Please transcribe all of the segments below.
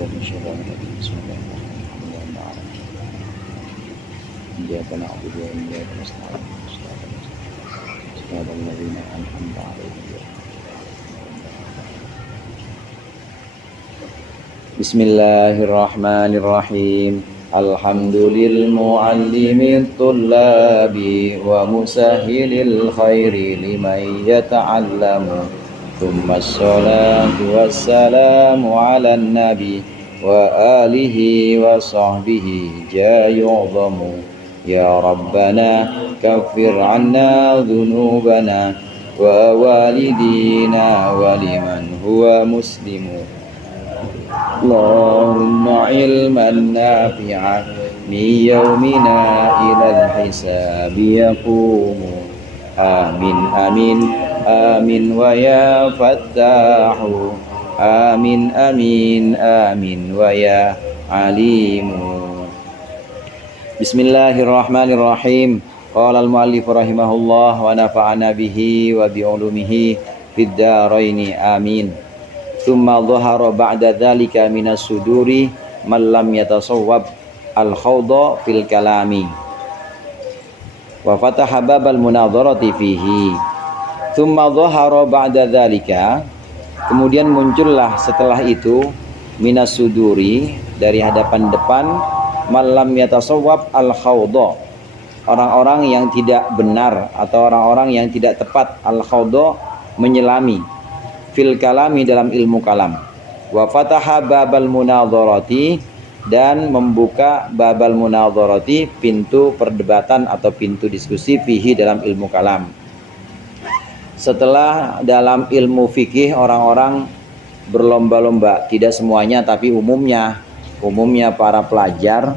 من شر الرجيم بسم الله الرحمن الرحيم اللهم أعلم إياك نعبد وإياك نستعين صراط الذين أنعمت عليهم بسم الله الرحمن الرحيم الحمد للمعلم الطلاب ومسهل الخير لمن يتعلم ثم الصلاة والسلام على النبي وآله وصحبه جاء يعظم يا ربنا كفر عنا ذنوبنا ووالدينا ولمن هو مسلم اللهم علما نافعا من يومنا إلى الحساب يقوم آمين آمين آمين ويا فتاح آمين آمين آمين ويا عليم بسم الله الرحمن الرحيم قال المؤلف رحمه الله ونفعنا به وبعلومه في الدارين آمين ثم ظهر بعد ذلك من الصدور من لم يتصوب الخوض في الكلام وفتح باب المناظرة فيه ثم ظهر بعد ذلك kemudian muncullah setelah itu minas suduri dari hadapan depan malam yatasawwab al-khawda orang-orang yang tidak benar atau orang-orang yang tidak tepat al-khawda menyelami fil kalami dalam ilmu kalam wa fataha babal munadharati dan membuka babal munadharati pintu perdebatan atau pintu diskusi fihi dalam ilmu kalam. Setelah dalam ilmu fikih orang-orang berlomba-lomba, tidak semuanya tapi umumnya para pelajar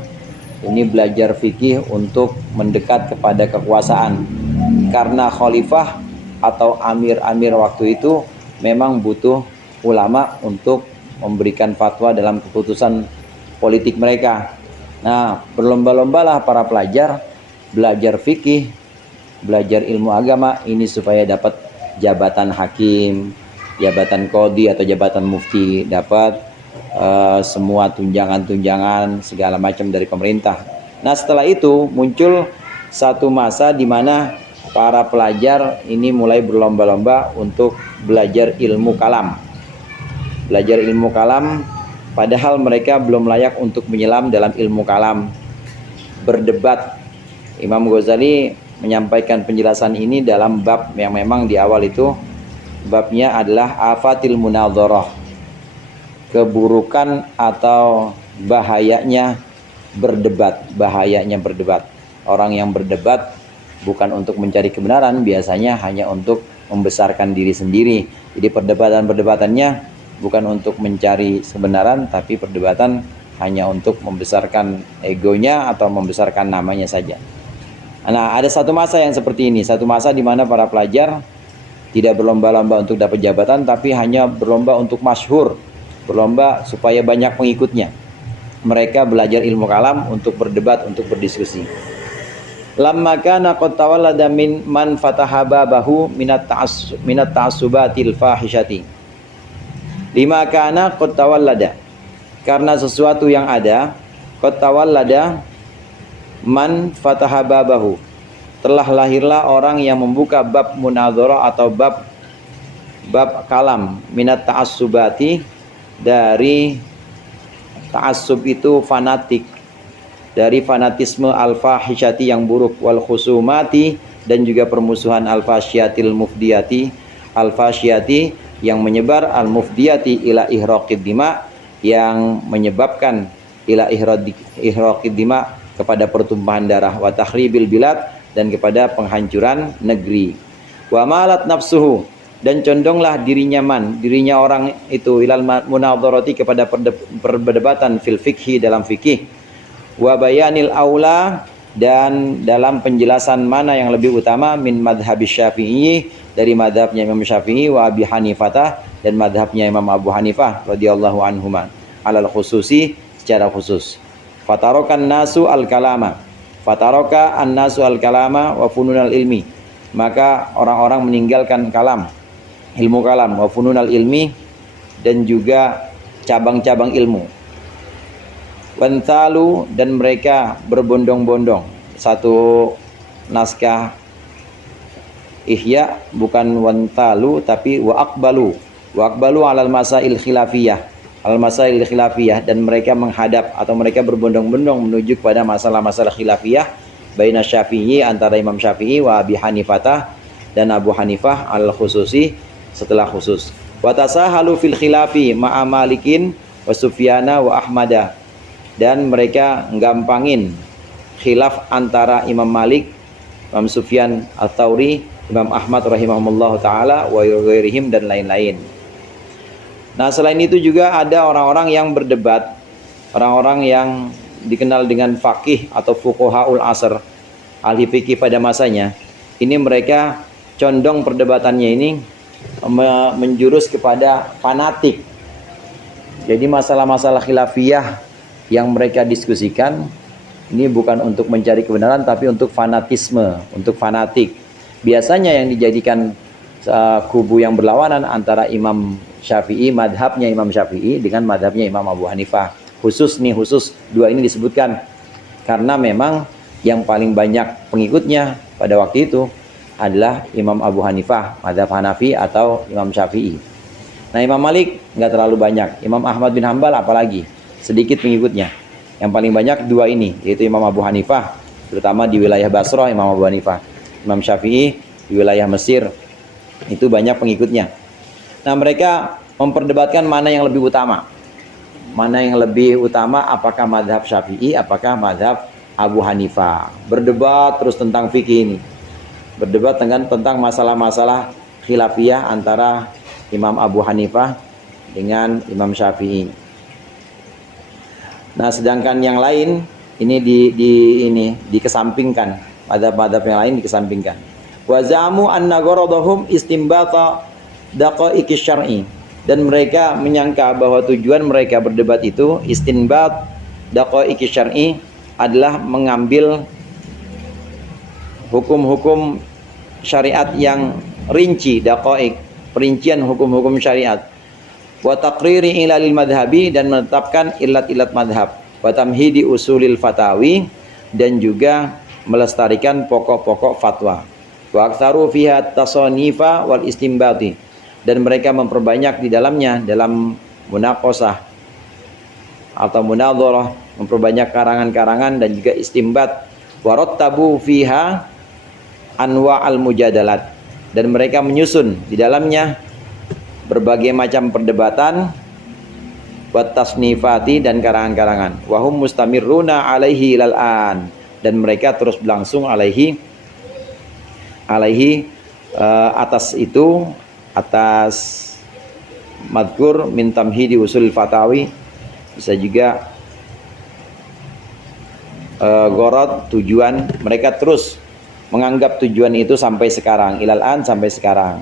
ini belajar fikih untuk mendekat kepada kekuasaan karena khalifah atau amir-amir waktu itu memang butuh ulama untuk memberikan fatwa dalam keputusan politik mereka. Nah, berlomba-lombalah para pelajar belajar fikih, belajar ilmu agama ini supaya dapat jabatan hakim, jabatan qadhi atau jabatan mufti, dapat semua tunjangan-tunjangan segala macam dari pemerintah. Nah, setelah itu muncul satu masa di mana para pelajar ini mulai berlomba-lomba untuk belajar ilmu kalam. Belajar ilmu kalam padahal mereka belum layak untuk menyelam dalam ilmu kalam. Berdebat. Imam Ghazali menyampaikan penjelasan ini dalam bab yang memang di awal itu babnya adalah afatil munadharah. Keburukan atau bahayanya berdebat, Orang yang berdebat bukan untuk mencari kebenaran, biasanya hanya untuk membesarkan diri sendiri. Jadi perdebatan-perdebatannya bukan untuk mencari kebenaran, tapi perdebatan hanya untuk membesarkan egonya atau membesarkan namanya saja. Nah, ada satu masa yang seperti ini, satu masa di mana para pelajar tidak berlomba-lomba untuk dapat jabatan, tapi hanya berlomba untuk masyhur, berlomba supaya banyak pengikutnya. Mereka belajar ilmu kalam untuk berdebat, untuk berdiskusi. Lamma kana qad tawallada min man fataha babahu minat ta'assubatil fahishati. Lima kana qad tawallada. Karena sesuatu yang ada, qad tawallada man fataha babahu. Telah lahirlah orang yang membuka bab munadharah atau bab kalam minat ta'assubati, dari ta'assub itu fanatik, dari fanatisme al-fahishati yang buruk, wal khusumati dan juga permusuhan al-fashiyatil mufdiyati, al-fashiyati yang menyebar, al-mufdiyati ila ihraqid dima yang menyebabkan ila ihraqid dima kepada pertumpahan darah, wa takhribil bilad dan kepada penghancuran negeri. Wa malat nafsuhu dan condonglah dirinya orang itu ilal munadharati kepada perdebatan fil fikhi dalam fikih. Wa bayanil aula dan dalam penjelasan mana yang lebih utama min madhabis Syafi'i, dari madhabnya Imam Syafi'i, wa Abi Hanifah dan madhabnya Imam Abu Hanifah radhiyallahu anhuma alal khususi, secara khusus. Fatarokan nasu al-kalama, fataroka an-nasu al-kalama wa fununal ilmi, maka orang-orang meninggalkan kalam, ilmu kalam, wa fununal ilmi dan juga cabang-cabang ilmu. Wantalu, dan mereka berbondong-bondong. Satu naskah Ihya bukan wantalu tapi wa aqbalu alal masail khilafiyah, dan mereka menghadap atau mereka berbondong-bondong menuju kepada masalah-masalah khilafiyah baina Syafi'i, antara Imam Syafi'i, wa Abi Hanifah, dan Abu Hanifah al khususi, setelah khusus. Wa tasahalu fil khilafi ma'a Malikin wa Sufyana wa Ahmada, dan mereka gampangin khilaf antara Imam Malik, Imam Sufyan al-Thawri, Imam Ahmad rahimahumullah ta'ala, wa ghairihim, dan lain-lain. Nah, selain itu juga ada orang-orang yang berdebat, orang-orang yang dikenal dengan faqih atau fuqahaul asr, ahli fikih pada masanya. Ini mereka condong perdebatannya ini menjurus kepada fanatik. Jadi masalah-masalah khilafiyah yang mereka diskusikan ini bukan untuk mencari kebenaran, tapi untuk fanatisme, untuk fanatik. Biasanya yang dijadikan kubu yang berlawanan antara Imam Syafi'i, madhabnya Imam Syafi'i, dengan madhabnya Imam Abu Hanifah. Khusus dua ini disebutkan karena memang yang paling banyak pengikutnya pada waktu itu adalah Imam Abu Hanifah, madhab Hanafi, atau Imam Syafi'i. Nah, Imam Malik nggak terlalu banyak. Imam Ahmad bin Hambal apalagi sedikit pengikutnya. Yang paling banyak dua ini, yaitu Imam Abu Hanifah, terutama di wilayah Basrah Imam Abu Hanifah. Imam Syafi'i di wilayah Mesir itu banyak pengikutnya. Nah, mereka memperdebatkan mana yang lebih utama. Mana yang lebih utama, apakah madhab Syafi'i, apakah madhab Abu Hanifah. Berdebat terus tentang fikih ini. Berdebat tentang masalah-masalah khilafiyah antara Imam Abu Hanifah dengan Imam Syafi'i. Nah, sedangkan yang lain ini dikesampingkan. Madhab-madhab yang lain dikesampingkan. Wa za'amu anna gharadahum istimbata daqaiqis syar'i, dan mereka menyangka bahwa tujuan mereka berdebat itu istinbat daqaiqis syar'i adalah mengambil hukum-hukum syariat yang rinci, daqaiq, perincian hukum-hukum syariat. Wa taqriri ilalil madhabi, dan menetapkan ilat-ilat madhab. Wa tamhidi usulil fatawi, dan juga melestarikan pokok-pokok fatwa. Wa aktsaru fiha tasanifa wal istimbati, dan mereka memperbanyak di dalamnya dalam munaqashah atau munadharah, memperbanyak karangan-karangan dan juga istimbat. Wa rattabu fiha anwa al mujadalat, dan mereka menyusun di dalamnya berbagai macam perdebatan, wa tasnifati, dan karangan-karangan. Wa hum mustamirruna alaihi ilal an, dan mereka terus berlangsung alaihi atas itu, atas madhkur min tamhidi usul fatawi, bisa juga gorot, tujuan. Mereka terus menganggap tujuan itu sampai sekarang, ilal an, sampai sekarang.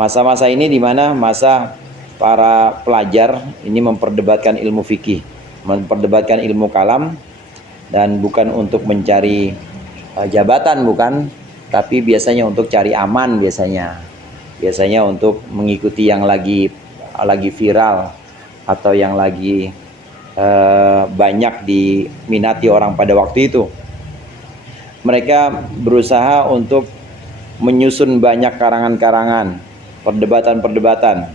Masa-masa ini dimana masa para pelajar ini memperdebatkan ilmu fikih, memperdebatkan ilmu kalam, dan bukan untuk mencari jabatan, bukan, tapi biasanya untuk cari aman, biasanya untuk mengikuti yang lagi viral atau yang lagi banyak diminati orang pada waktu itu. Mereka berusaha untuk menyusun banyak karangan-karangan, perdebatan-perdebatan.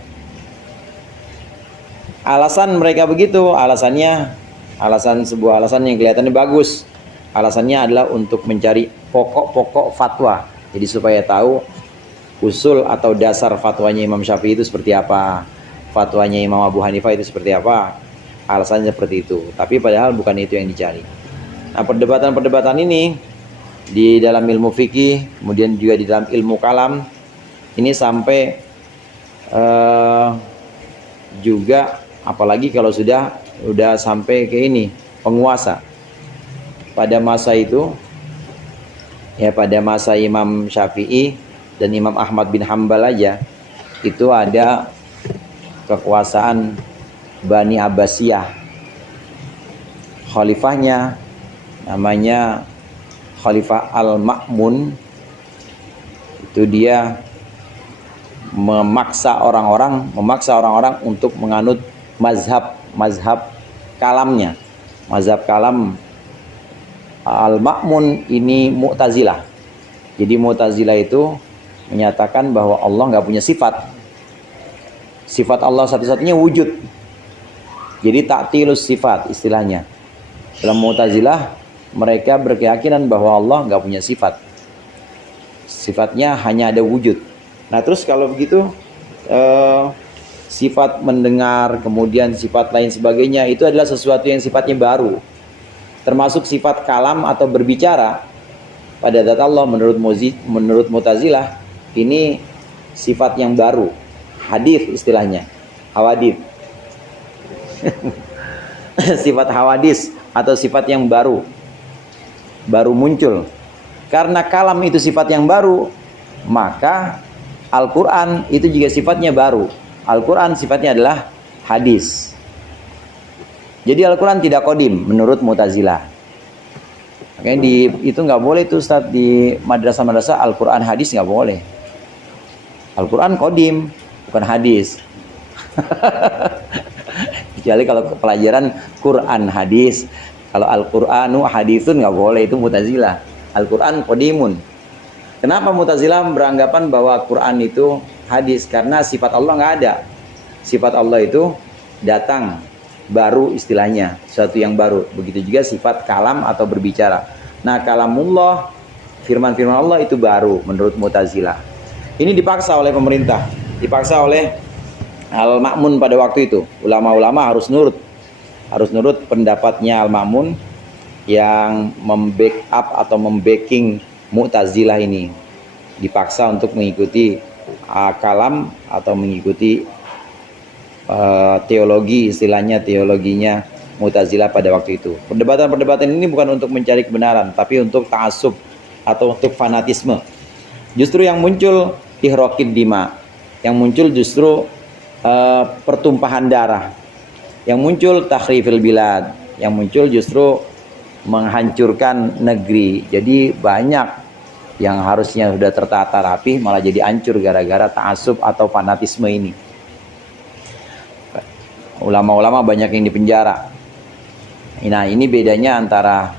Alasan mereka begitu, sebuah alasan yang kelihatannya bagus. Alasannya adalah untuk mencari pokok-pokok fatwa. Jadi supaya tahu usul atau dasar fatwanya Imam Syafi'i itu seperti apa, fatwanya Imam Abu Hanifah itu seperti apa. Alasannya seperti itu. Tapi padahal bukan itu yang dicari. Nah, perdebatan-perdebatan ini di dalam ilmu fikih, kemudian juga di dalam ilmu kalam, ini sampai juga apalagi kalau sudah sampai ke ini penguasa. Pada masa itu, ya pada masa Imam Syafi'i dan Imam Ahmad bin Hambal aja, itu ada kekuasaan Bani Abbasiyah. Khalifahnya namanya Khalifah Al-Ma'mun. Itu dia memaksa orang-orang untuk menganut mazhab kalamnya. Mazhab kalam Al-Ma'mun ini Mu'tazilah. Jadi Mu'tazilah itu menyatakan bahwa Allah nggak punya sifat. Sifat Allah satu-satunya wujud. Jadi ta'tilus sifat istilahnya. Dalam Mu'tazilah mereka berkeyakinan bahwa Allah nggak punya sifat. Sifatnya hanya ada wujud. Nah terus kalau begitu sifat mendengar, kemudian sifat lain sebagainya itu adalah sesuatu yang sifatnya baru. Termasuk sifat kalam atau berbicara pada zat Allah menurut Mu'tazilah ini sifat yang baru. Hadits istilahnya, hawadits. Sifat hawadits atau sifat yang baru muncul. Karena kalam itu sifat yang baru, maka Al-Quran itu juga sifatnya baru. Al-Quran sifatnya adalah hadis. Jadi Al-Quran tidak qadim menurut Mu'tazilah. Makanya itu nggak boleh tuh Ustaz, di madrasah-madrasah Al-Quran hadis nggak boleh. Al-Quran qadim, bukan hadis. Kecuali kalau pelajaran Quran hadis. Kalau Al-Quranu hadisun nggak boleh, itu Mu'tazilah. Al-Quran qadimun. Kenapa Mu'tazilah beranggapan bahwa Quran itu hadis? Karena sifat Allah nggak ada. Sifat Allah itu datang, baru istilahnya, sesuatu yang baru. Begitu juga sifat kalam atau berbicara. Nah kalamullah, firman-firman Allah itu baru menurut Mu'tazilah. Ini dipaksa oleh pemerintah, dipaksa oleh Al-Ma'mun pada waktu itu. Ulama-ulama harus nurut pendapatnya Al-Ma'mun yang membackup atau membacking Mu'tazilah ini. Dipaksa untuk mengikuti kalam atau mengikuti teologi, istilahnya teologinya Mu'tazilah pada waktu itu. Perdebatan-perdebatan ini bukan untuk mencari kebenaran, tapi untuk ta'assub atau untuk fanatisme. Justru yang muncul ihraqid dima, yang muncul justru pertumpahan darah, yang muncul takhrifil bilad, yang muncul justru menghancurkan negeri. Jadi banyak yang harusnya sudah tertata rapi malah jadi hancur gara-gara ta'assub atau fanatisme ini. Ulama-ulama banyak yang dipenjara. Nah ini bedanya antara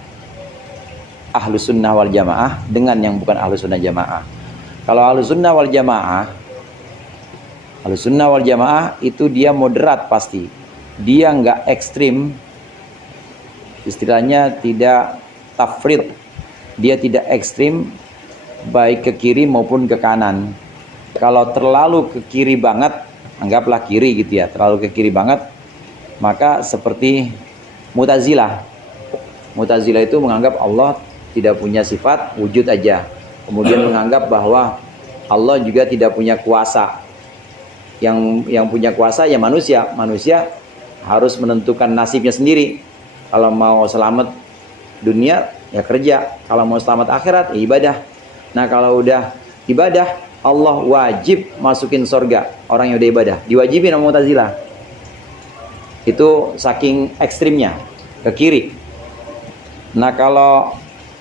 Ahlus Sunnah wal Jamaah dengan yang bukan Ahlus Sunnah Jamaah. Kalau Ahlus Sunnah wal Jamaah, Ahlus Sunnah wal Jamaah itu dia moderat pasti. Dia nggak ekstrim, istilahnya tidak tafrid. Dia tidak ekstrim baik ke kiri maupun ke kanan. Kalau terlalu ke kiri banget, anggaplah kiri gitu ya, terlalu ke kiri banget, maka seperti Mu'tazilah. Mu'tazilah itu menganggap Allah tidak punya sifat, wujud aja. Kemudian menganggap bahwa Allah juga tidak punya kuasa. Yang punya kuasa ya manusia. Manusia harus menentukan nasibnya sendiri. Kalau mau selamat dunia ya kerja, kalau mau selamat akhirat ya ibadah. Nah kalau udah ibadah, Allah wajib masukin surga orang yang udah ibadah, diwajibin sama Mu'tazilah. Itu saking ekstrimnya ke kiri. Nah kalau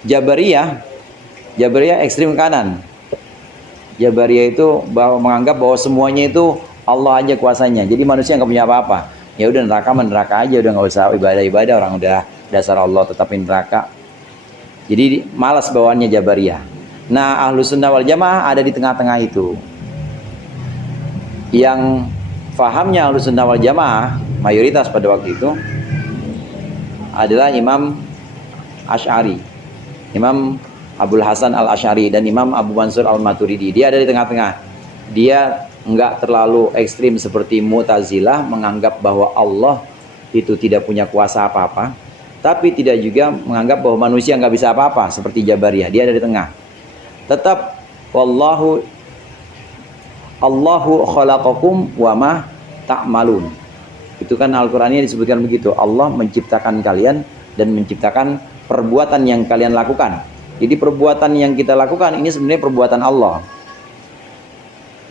Jabariyah ekstrim kanan. Jabariyah itu menganggap bahwa semuanya itu Allah aja kuasanya. Jadi manusia nggak punya apa-apa. Ya udah neraka aja, udah nggak usah ibadah, orang udah dasar Allah tetapin neraka. Jadi malas bawaannya Jabariyah. Nah Ahlus Sunnah wal Jamaah ada di tengah-tengah itu. Yang fahamnya Ahlus Sunnah wal Jamaah mayoritas pada waktu itu adalah Imam Asy'ari, Imam Abul Hasan al-Asy'ari dan Imam Abu Mansur al-Maturidi. Dia ada di tengah-tengah. Dia enggak terlalu ekstrim seperti Mu'tazilah menganggap bahwa Allah itu tidak punya kuasa apa-apa, tapi tidak juga menganggap bahwa manusia nggak bisa apa-apa seperti Jabariyah. Dia ada di tengah. Tetap Allahu khalaqakum wa ma ta'malun. Itu kan Al-Qur'annya disebutkan begitu. Allah menciptakan kalian dan menciptakan perbuatan yang kalian lakukan. Jadi perbuatan yang kita lakukan ini sebenarnya perbuatan Allah.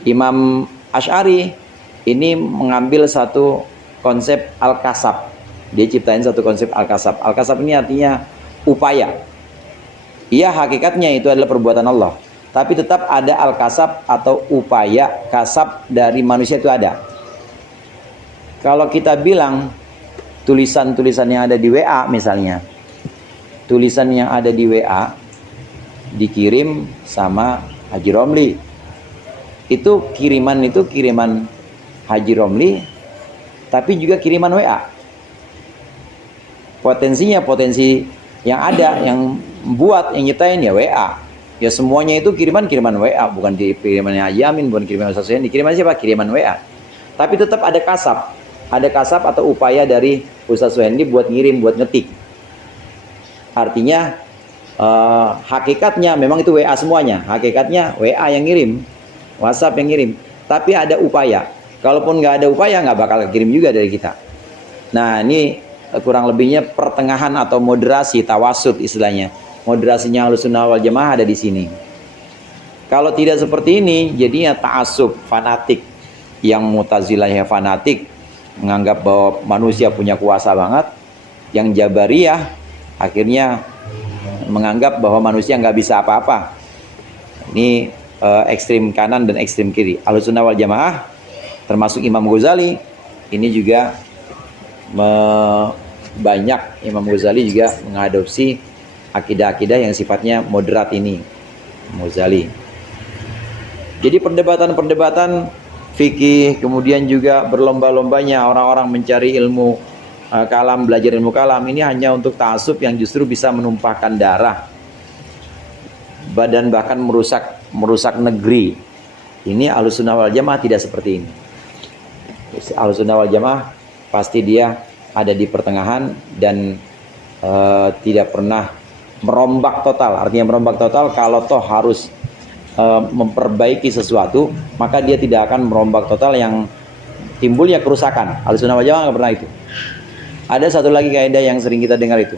Imam Asy'ari ini mengambil satu konsep al-kasab. Dia ciptain satu konsep al-kasab. Al-kasab ini artinya upaya. Iya hakikatnya itu adalah perbuatan Allah. Tapi tetap ada al-kasab atau upaya kasab dari manusia itu ada. Kalau kita bilang tulisan-tulisan yang ada di WA misalnya. Tulisan yang ada di WA dikirim sama Haji Romli. Itu kiriman Haji Romli, tapi juga kiriman WA. Potensi yang ada, yang buat, yang nyiptain ya WA. Ya semuanya itu kiriman WA, bukan kirimannya Haji Amin, bukan kiriman Ustaz Suhendi. Kiriman siapa? Kiriman WA. Tapi tetap ada kasab atau upaya dari Ustaz Suhendi buat ngirim, buat ngetik. Artinya hakikatnya memang itu WA semuanya. Hakikatnya WA yang ngirim, WhatsApp yang ngirim. Tapi ada upaya. Kalaupun nggak ada upaya, nggak bakal kirim juga dari kita. Nah, ini kurang lebihnya pertengahan atau moderasi, tawasud istilahnya. Moderasinya Ahlussunnah wal Jamaah ada di sini. Kalau tidak seperti ini, jadinya ta'assub, fanatik. Yang Mu'tazilah ya fanatik, menganggap bahwa manusia punya kuasa banget. Yang Jabariyah akhirnya menganggap bahwa manusia nggak bisa apa-apa. Ini ekstrim kanan dan ekstrim kiri. Ahlussunnah wal Jamaah termasuk Imam Ghazali ini juga banyak. Imam Ghazali juga mengadopsi akidah-akidah yang sifatnya moderat ini, Ghazali. Jadi perdebatan fikih, kemudian juga berlomba-lombanya orang-orang mencari ilmu kalam, belajar ilmu kalam, ini hanya untuk ta'assub yang justru bisa menumpahkan darah badan, bahkan merusak negeri. Ini Ahlussunnah wal Jamaah tidak seperti ini. Ahlussunnah wal Jamaah pasti dia ada di pertengahan dan tidak pernah merombak total. Artinya merombak total, kalau toh harus memperbaiki sesuatu, maka dia tidak akan merombak total yang timbulnya kerusakan. Ahlussunnah wal Jamaah nggak pernah itu. Ada satu lagi kaidah yang sering kita dengar itu,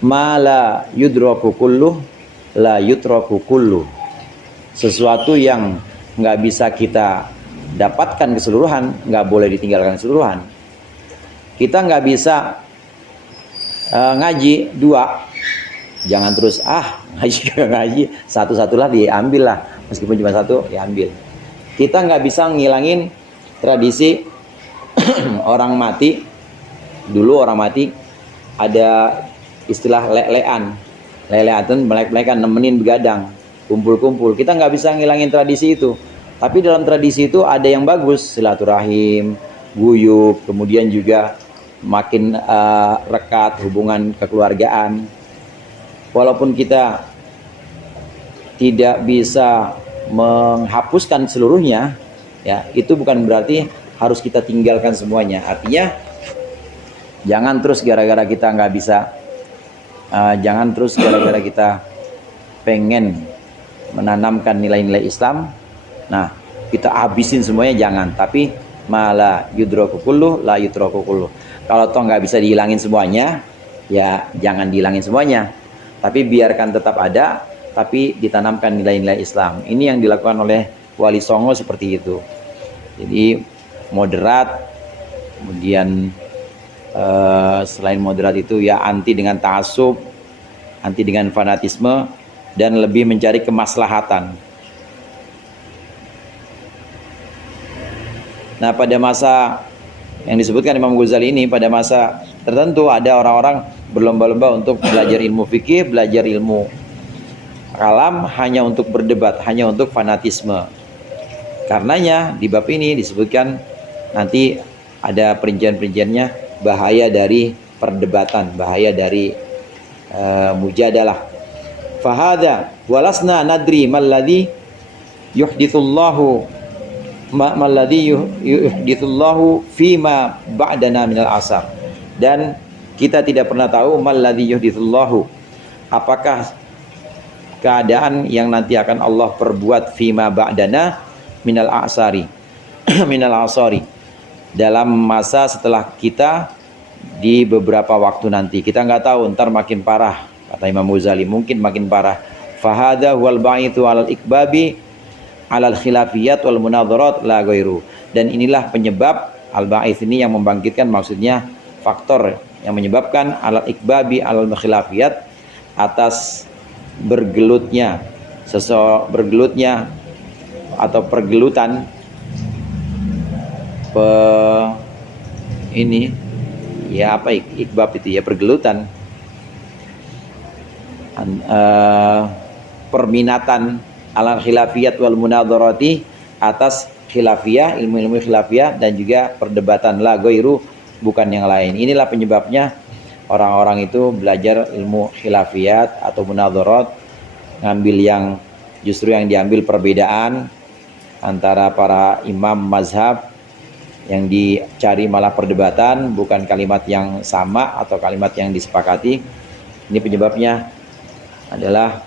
mala yudraku kulluh la yutraku kulluh. Sesuatu yang nggak bisa kita dapatkan keseluruhan, nggak boleh ditinggalkan keseluruhan. Kita nggak bisa ngaji dua, jangan terus ngaji satu-satulah diambil lah, meskipun cuma satu diambil. Kita nggak bisa ngilangin tradisi orang mati. Dulu orang mati ada istilah lelean melek-melekan, nemenin begadang, kumpul-kumpul. Kita nggak bisa ngilangin tradisi itu. Tapi dalam tradisi itu ada yang bagus, silaturahim, guyub, kemudian juga makin rekat hubungan kekeluargaan. Walaupun kita tidak bisa menghapuskan seluruhnya, ya itu bukan berarti harus kita tinggalkan semuanya. Artinya jangan terus gara-gara kita nggak bisa, jangan terus gara-gara kita pengen menanamkan nilai-nilai Islam, nah kita habisin semuanya, jangan. Tapi malah yudraku kulluh la yutraku kulluh. Kalau toh nggak bisa dihilangin semuanya, ya jangan dihilangin semuanya, tapi biarkan tetap ada, tapi ditanamkan nilai-nilai Islam. Ini yang dilakukan oleh Wali Songo seperti itu. Jadi moderat, kemudian selain moderat itu ya anti dengan ta'assub, anti dengan fanatisme, dan lebih mencari kemaslahatan. Nah, pada masa yang disebutkan Imam Ghazali ini, pada masa tertentu ada orang-orang berlomba-lomba untuk belajar ilmu fikih, belajar ilmu kalam, hanya untuk berdebat, hanya untuk fanatisme. Karenanya di bab ini disebutkan nanti ada perincian-perinciannya, bahaya dari perdebatan, bahaya dari mujadalah. Fahada walasna nadri malladhi yuhdithullahu fima ba'dana minal asar. Dan kita tidak pernah tahu malladhi yuhdithullahu, apakah keadaan yang nanti akan Allah perbuat fima ba'dana minal asari minal asari, dalam masa setelah kita, di beberapa waktu nanti. Kita nggak tahu, ntar makin parah, kata Imam Ghazali, mungkin makin parah. Fahada wal ba'ithu alal ikbabi alal khilafiyat wal munadharat la ghairu. Dan inilah penyebab al-ba'its ini yang membangkitkan, maksudnya faktor yang menyebabkan alal ikbabi alal khilafiyat, atas bergelutnya atau pergelutan ya apa ikbab itu ya pergelutan, perminatan ala khilafiyat wal munadharati, atas khilafiyah, ilmu-ilmu khilafiyah dan juga perdebatan, la ghairu, bukan yang lain. Inilah penyebabnya orang-orang itu belajar ilmu khilafiyat atau munadharat, ngambil yang justru yang diambil perbedaan antara para imam mazhab, yang dicari malah perdebatan, bukan kalimat yang sama atau kalimat yang disepakati. Ini penyebabnya adalah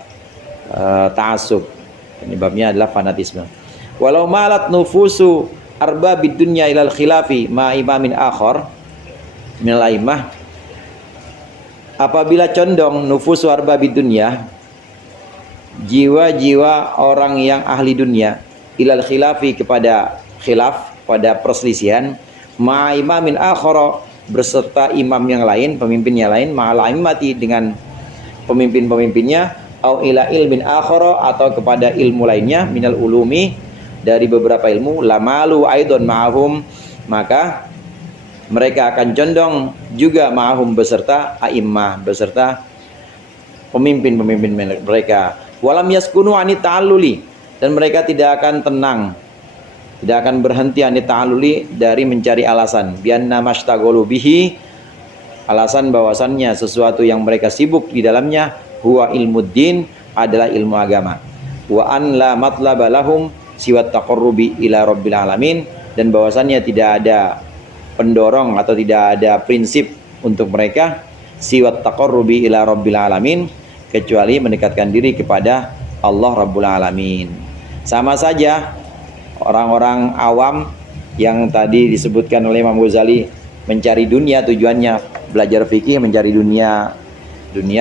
ta'assub, penyebabnya adalah fanatisme. Walau malat nufusu arbabid dunya ilal khilafi ma imamin akhar minal a'immah, apabila condong nufusu arbabid dunya, jiwa-jiwa orang yang ahli dunia, ilal khilafi, kepada khilaf, pada perselisihan, ma imamin akhar, berserta imam yang lain, pemimpin yang lain, ma'al a'immati, dengan pemimpin-pemimpinnya, au ila ilmin akhara, atau kepada ilmu lainnya, minal ulumi, dari beberapa ilmu, lamalu aidon ma'ahum, maka mereka akan condong juga ma'ahum, beserta a'immah, beserta pemimpin-pemimpin mereka. Walam yaskunu anit ta'alluli, dan mereka tidak akan tenang, tidak akan berhenti anit ta'alluli, dari mencari alasan, bianna mashtaghalu bihi, alasan bahwasannya sesuatu yang mereka sibuk di dalamnya, huwa ilmuddin, adalah ilmu agama, wa an la matlaba lahum siwat taqarrubi ila rabbil alamin, dan bahwasannya tidak ada pendorong atau tidak ada prinsip untuk mereka, siwat taqarrubi ila rabbil alamin, kecuali mendekatkan diri kepada Allah Rabbul Alamin. Sama saja orang-orang awam yang tadi disebutkan oleh Imam Ghazali, mencari dunia, tujuannya belajar fikih, mencari dunia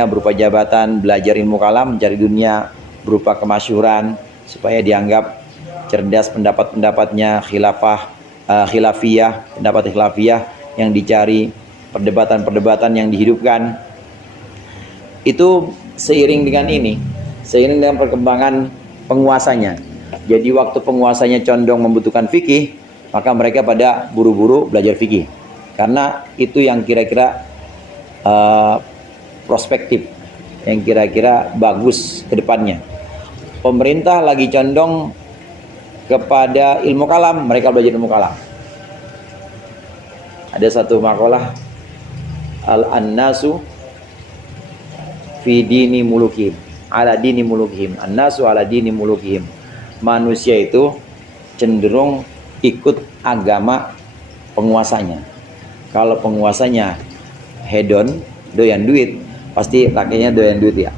berupa jabatan, belajar ilmu kalam, mencari dunia berupa kemasyhuran, supaya dianggap cerdas pendapat-pendapatnya, khilafiyah, pendapat khilafiyah yang dicari, perdebatan-perdebatan yang dihidupkan. Itu seiring dengan ini, seiring dengan perkembangan penguasanya. Jadi waktu penguasanya condong membutuhkan fikih, maka mereka pada buru-buru belajar fikih, karena itu yang kira-kira prospektif, yang kira-kira bagus ke depannya. Pemerintah lagi condong kepada ilmu kalam, mereka belajar ilmu kalam. Ada satu makalah, al-annasu fi dini mulukihim, ala dini mulukihim, annasu ala dini mulukihim. Manusia itu cenderung ikut agama penguasanya. Kalau penguasanya hedon, doyan duit, pasti rakyatnya doyan duit ya.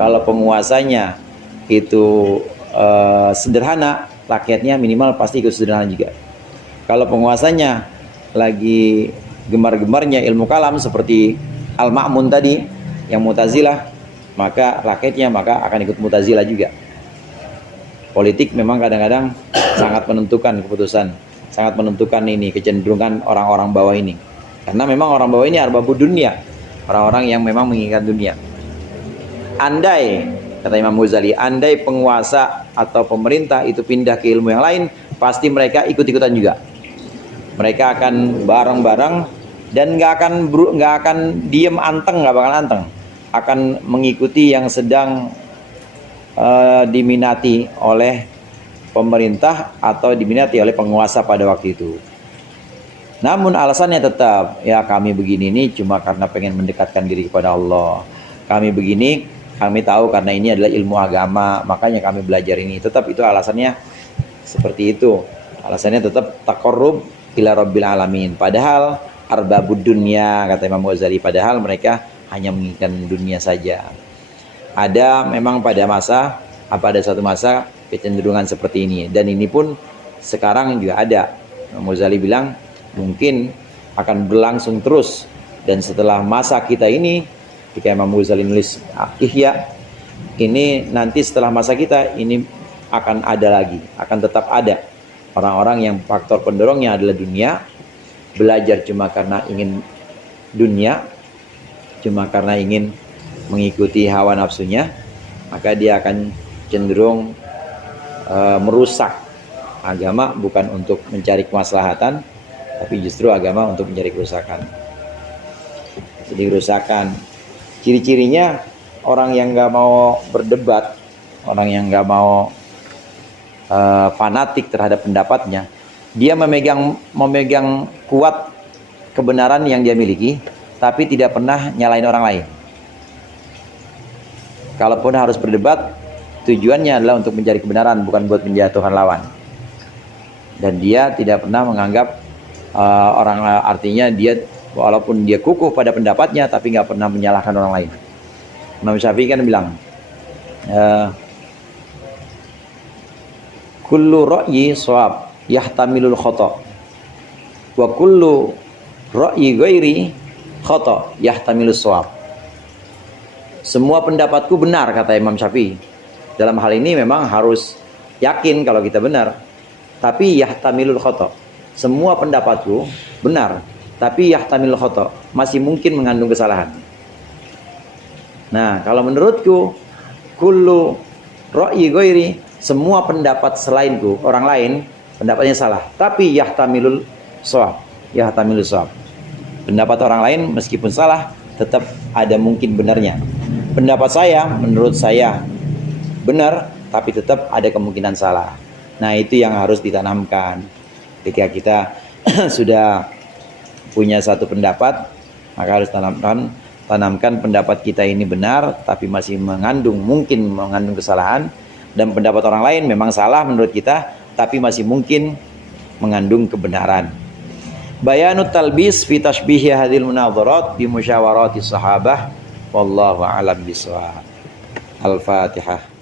Kalau penguasanya itu sederhana, rakyatnya minimal pasti ikut sederhana juga. Kalau penguasanya lagi gemar-gemarnya ilmu kalam seperti Al-Ma'mun tadi, yang Mu'tazilah, maka rakyatnya akan ikut Mu'tazilah juga. Politik memang kadang-kadang sangat menentukan keputusan, sangat menentukan ini kecenderungan orang-orang bawah ini. Karena memang orang bawah ini arbabud dunia, orang-orang yang memang menginginkan dunia. Andai, kata Imam Ghazali, andai penguasa atau pemerintah itu pindah ke ilmu yang lain, pasti mereka ikut-ikutan juga. Mereka akan bareng-bareng dan nggak akan diem anteng, nggak bakal anteng, akan mengikuti yang sedang diminati oleh pemerintah atau diminati oleh penguasa pada waktu itu. Namun alasannya tetap, ya kami begini ini cuma karena pengen mendekatkan diri kepada Allah. Kami begini, kami tahu karena ini adalah ilmu agama, makanya kami belajar ini. Tetap itu alasannya seperti itu. Alasannya tetap taqarrub ila rabbil alamin. Padahal arbabud dunya, kata Imam Ghazali, padahal mereka hanya menginginkan dunia saja. Ada memang pada satu masa kecenderungan seperti ini, dan ini pun sekarang juga ada. Imam Ghazali bilang mungkin akan berlangsung terus, dan setelah masa kita ini, ketika Imam Ghazali nulis Ihya ini, nanti setelah masa kita ini akan ada lagi, akan tetap ada orang-orang yang faktor pendorongnya adalah dunia, belajar cuma karena ingin dunia, cuma karena ingin mengikuti hawa nafsunya, maka dia akan cenderung merusak agama, bukan untuk mencari kemaslahatan, tapi justru agama untuk mencari kerusakan. jadi kerusakan. Ciri-cirinya orang yang nggak mau berdebat, orang yang nggak mau fanatik terhadap pendapatnya, dia memegang kuat kebenaran yang dia miliki, tapi tidak pernah nyalain orang lain. Kalaupun harus berdebat, tujuannya adalah untuk mencari kebenaran, bukan buat menjatuhkan lawan. Dan dia tidak pernah menganggap artinya dia walaupun dia kukuh pada pendapatnya, tapi nggak pernah menyalahkan orang lain. Imam Syafi'i kan bilang, kullu ra'yi shawab yahtamilul khata, wa kullu ra'yi ghairi khata yahtamilus shawab. Semua pendapatku benar, kata Imam Syafi'i. Dalam hal ini memang harus yakin kalau kita benar. Tapi yahtamilul khata, semua pendapatku benar, tapi yahtamilul khata, masih mungkin mengandung kesalahan. Nah, kalau menurutku kullu ra'yi ghairi, semua pendapat selainku, orang lain, pendapatnya salah, tapi yahtamilul shawab, yahtamilul shawab. Pendapat orang lain meskipun salah, tetap ada mungkin benarnya. Pendapat saya, menurut saya benar, tapi tetap ada kemungkinan salah. Nah, itu yang harus ditanamkan. Ketika kita sudah punya satu pendapat, maka harus tanamkan pendapat kita ini benar, tapi masih mungkin mengandung kesalahan. Dan pendapat orang lain memang salah menurut kita, tapi masih mungkin mengandung kebenaran. Bayanut talbis fi tashbihi hadhil munadharat bi musyawarati sahabah, wallahu a'lam bishawab. Al-Fatihah.